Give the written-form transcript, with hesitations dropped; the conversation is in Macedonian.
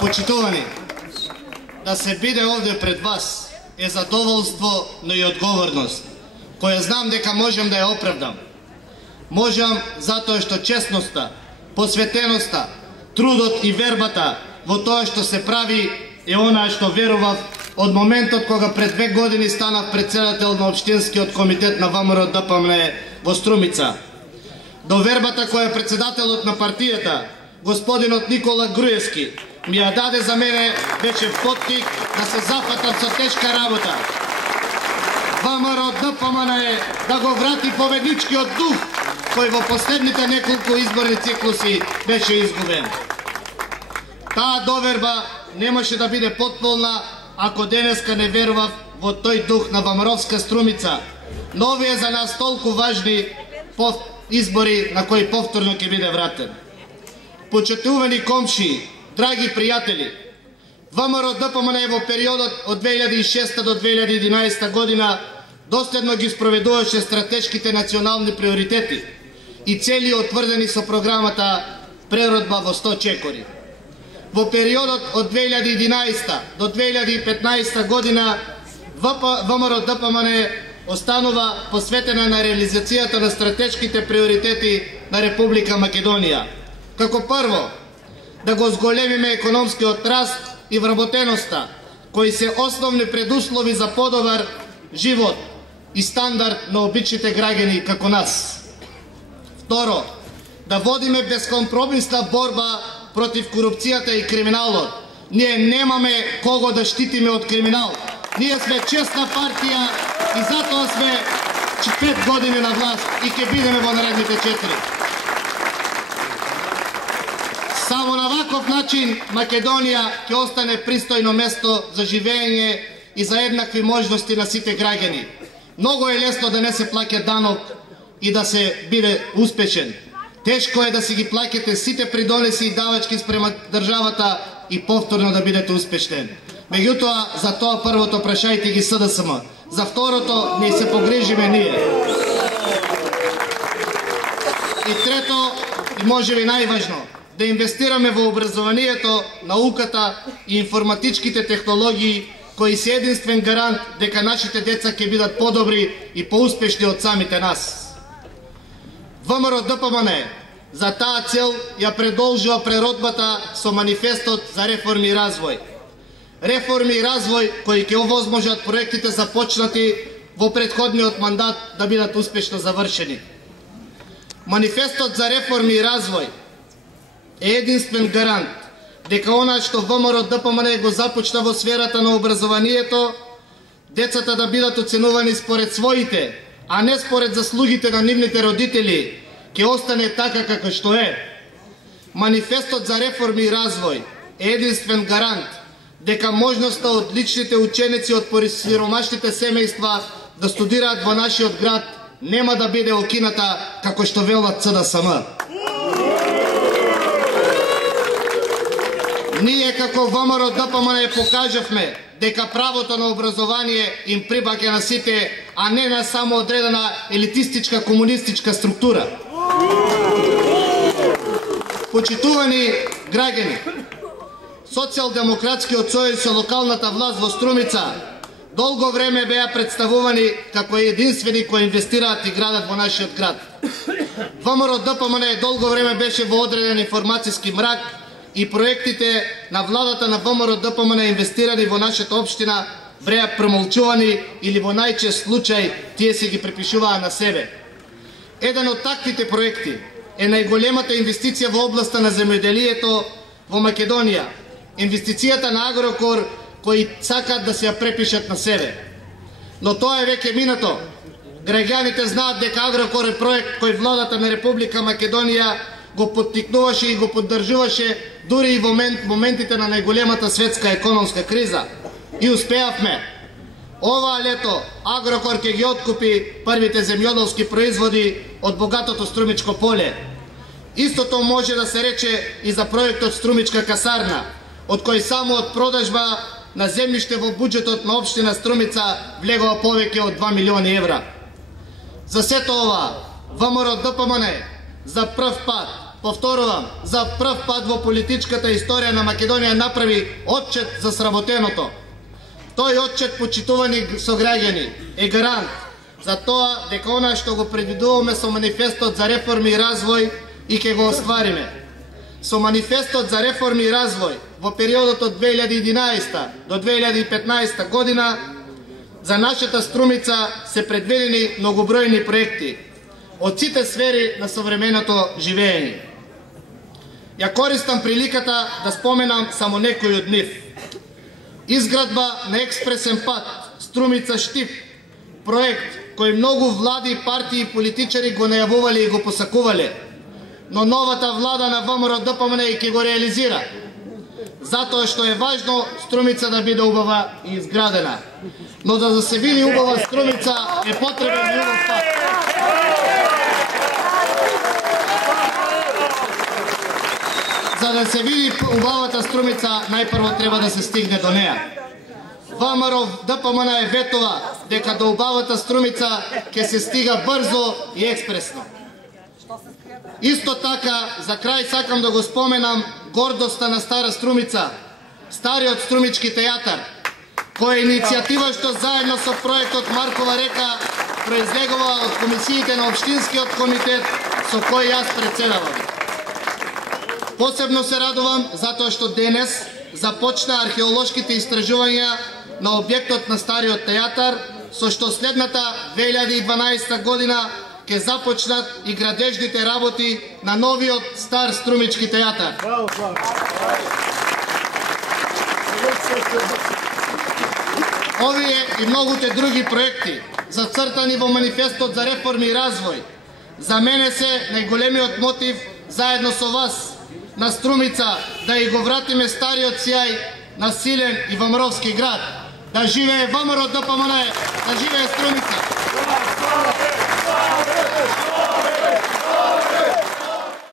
Почитувани, да се биде овде пред вас е задоволство, но и одговорност, која знам дека можам да ја оправдам. Можам затоа што честноста, посветеноста, трудот и вербата во тоа што се прави е онаа што верував од моментот кога пред 2 години станав председател на Општинскиот комитет на ВМРО ДПМНЕ во Струмица. До вербата која председателот на партијата, господинот Никола Груевски, ми ја даде за мене вече поттик да се зафатам со тешка работа. ВМРО ДПМНЕ да го врати победничкиот дух кој во последните неколку изборни циклуси беше изгубен. Таа доверба немаше да биде потполна ако денеска не верував во тој дух на ВМРО-вска Струмица, но овие за нас толку важни избори на кои повторно ќе биде вратен. Почитувани комши, драги пријатели, ВМРО ДПМНЕ во периодот од 2006 до 2011 година доследно ги спроведуваше стратешките национални приоритети и цели утврдени со програмата Преродба во 100 чекори. Во периодот од 2011 до 2015 година ВМРО ДПМНЕ останува посветена на реализацијата на стратешките приоритети на Република Македонија. Како прво, да го зголемиме економскиот раст и вработеноста, кои се основни предуслови за подобар живот и стандард на обичните граѓани како нас. Второ, да водиме безкомпромисна борба против корупцијата и криминалот. Ние немаме кого да штитиме од криминал. Ние сме честна партија и затоа сме 5 години на власт и ќе бидеме во наредните 4. Само на ваков начин Македонија ќе остане пристојно место за живење и за еднакви можности на сите граѓани. Многу е лесно да не се плаќа данок и да се биде успешен. Тешко е да си ги плаќате сите придонеси и давачки спрема државата и повторно да бидете успешен. Меѓутоа, за тоа првото прашајте ги СДСМ. За второто не се погрижиме ние. И трето, и можеби најважно, да инвестираме во образованието, науката и информатичките технологии, кои се единствен гарант дека нашите деца ќе бидат подобри и поуспешни од самите нас. ВМРО ДПМНЕ за таа цел ја продолжува преродбата со манифестот за реформи и развој. Реформи и развој кои ќе овозможат проектите започнати во претходниот мандат да бидат успешно завршени. Манифестот за реформи и развој е единствен гарант дека она што ВМРО ДПМНЕ го започна во сферата на образованието, децата да бидат оценувани според своите, а не според заслугите на нивните родители, ќе остане така како што е. Манифестот за реформи и развој е единствен гарант дека можноста од личните ученици од посиромашните семејства да студираат во нашиот град нема да биде окината како што велат СДСМ. Ние како ВМРО ДПМНЕ покажавме дека правото на образование им припаѓа на сите, а не на само одредена елитистичка комунистичка структура. Почитувани граѓани, Социјалдемократскиот сојуз со локалната власт во Струмица долго време беа представувани како единствени кои инвестираат и градат во нашиот град. ВМРО ДПМНЕ долго време беше во одреден информацијски мрак и проектите на владата на ВМРО ДПМНЕ инвестирани во нашата општина бреа промолчувани или во најчест случај тие се ги припишуваа на себе. Еден од таквите проекти е најголемата инвестиција во областа на земјоделието во Македонија. Инвестицијата на Агрокор кои сакаат да се ја препишат на себе. Но тоа е веќе минато. Граѓаните знаат дека Агрокор е проект кој владата на Република Македонија го поттикнуваше и го поддржуваше дури и во моментите на најголемата светска економска криза. И успеавме. Оваа лето Агрокор ќе ги откупи првите земјоделски производи од богатото Струмичко поле. Истото може да се рече и за проектот Струмичка касарна, од кој само од продажба на земјиште во буџетот на општина Струмица влегува повеќе од 2 милиони евра. За сето ова, ВМРО ДПМНЕ за прв пат повторувам, за прв пат во политичката историја на Македонија направи отчет за сработеното. Тој отчет, почитувани сограѓани, е гарант за тоа дека она што го предвидуваме со манифестот за реформи и развој и ќе го оствариме. Со манифестот за реформи и развој во периодот од 2011 до 2015 година за нашата Струмица се предвидени многобројни проекти од сите сфери на современото живење. Ја користам приликата да споменам само некои од нив. Изградба на експресен пат Струмица-Штип, проект кој многу влади, партии и политичари го најавувале и го посакувале, но новата влада на ВМРО-ДПМН и ќе го реализира, затоа што е важно Струмица да биде убава и изградена. Но за да се види убава Струмица е потребен и убав пат. За да се види убавата Струмица, најпрво треба да се стигне до неа. ВМРО-ДПМН е ветува дека до убавата Струмица ќе се стига брзо и експресно. Исто така, за крај сакам да го споменам гордоста на Стара Струмица, стариот струмички театар, која е иницијатива што заедно со проектот Маркова река произлегува од комисиите на Општинскиот комитет со кој јас председавам. Посебно се радувам затоа што денес започна археолошките истражувања на објектот на стариот театар, со што следната 2012 година ќе започнат и градежните работи на новиот стар струмички театар. Овие и многуте други проекти, зацртани во манифестот за реформи и развој, за мене се најголемиот мотив заедно со вас на Струмица да и го вратиме стариот сјај на силен и ВМРО-вски град. Да живее ВМРО-ДПМН, да живее Струмица!